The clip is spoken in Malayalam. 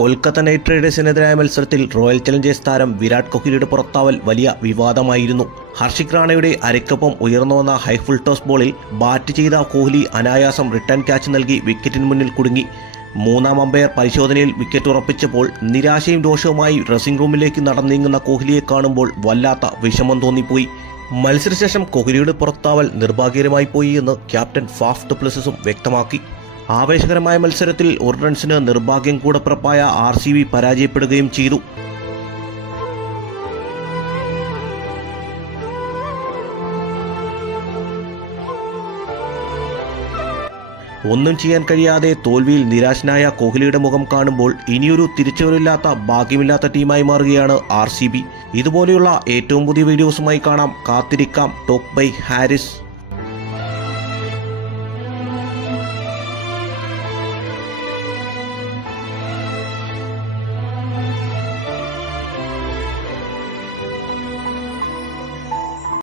കൊൽക്കത്ത നൈറ്റ് റൈഡേഴ്സിനെതിരായ മത്സരത്തിൽ റോയൽ ചലഞ്ചേഴ്സ് താരം വിരാട് കോഹ്ലിയുടെ പുറത്താവൽ വലിയ വിവാദമായിരുന്നു. ഹർഷിക് റാണയുടെ അരയ്ക്കൊപ്പം ഉയർന്നുവന്ന ഹൈഫുൾ ടോസ് ബോളിൽ ബാറ്റ് ചെയ്ത കോഹ്ലി അനായാസം റിട്ടേൺ ക്യാച്ച് നൽകി വിക്കറ്റിന് മുന്നിൽ കുടുങ്ങി. മൂന്നാം അമ്പയർ പരിശോധനയിൽ വിക്കറ്റ് ഉറപ്പിച്ചപ്പോൾ നിരാശയും രോഷവുമായി ഡ്രസ്സിംഗ് റൂമിലേക്ക് നടന്നീങ്ങുന്ന കോഹ്ലിയെ കാണുമ്പോൾ വല്ലാത്ത വിഷമം തോന്നിപ്പോയി. മത്സരശേഷം കോഹ്ലിയുടെ പുറത്താവൽ നിർഭാഗ്യകരമായി പോയി എന്ന് ക്യാപ്റ്റൻ ഫാഫ് ഡു പ്ലെസിസും വ്യക്തമാക്കി. ആവേശകരമായ മത്സരത്തിൽ ഒരു റൺസിന് നിർഭാഗ്യം കൂടപ്പിറപ്പായ RCB പരാജയപ്പെടുകയും ചെയ്തു. ഒന്നും ചെയ്യാൻ കഴിയാതെ തോൽവിയിൽ നിരാശനായ കോഹ്ലിയുടെ മുഖം കാണുമ്പോൾ ഇനിയൊരു തിരിച്ചുവരവില്ലാത്ത ഭാഗ്യമില്ലാത്ത ടീമായി മാറുകയാണ് RCB. ഇതുപോലെയുള്ള ഏറ്റവും പുതിയ വീഡിയോസുമായി കാണാം. കാത്തിരിക്കാം. Talk by Haris.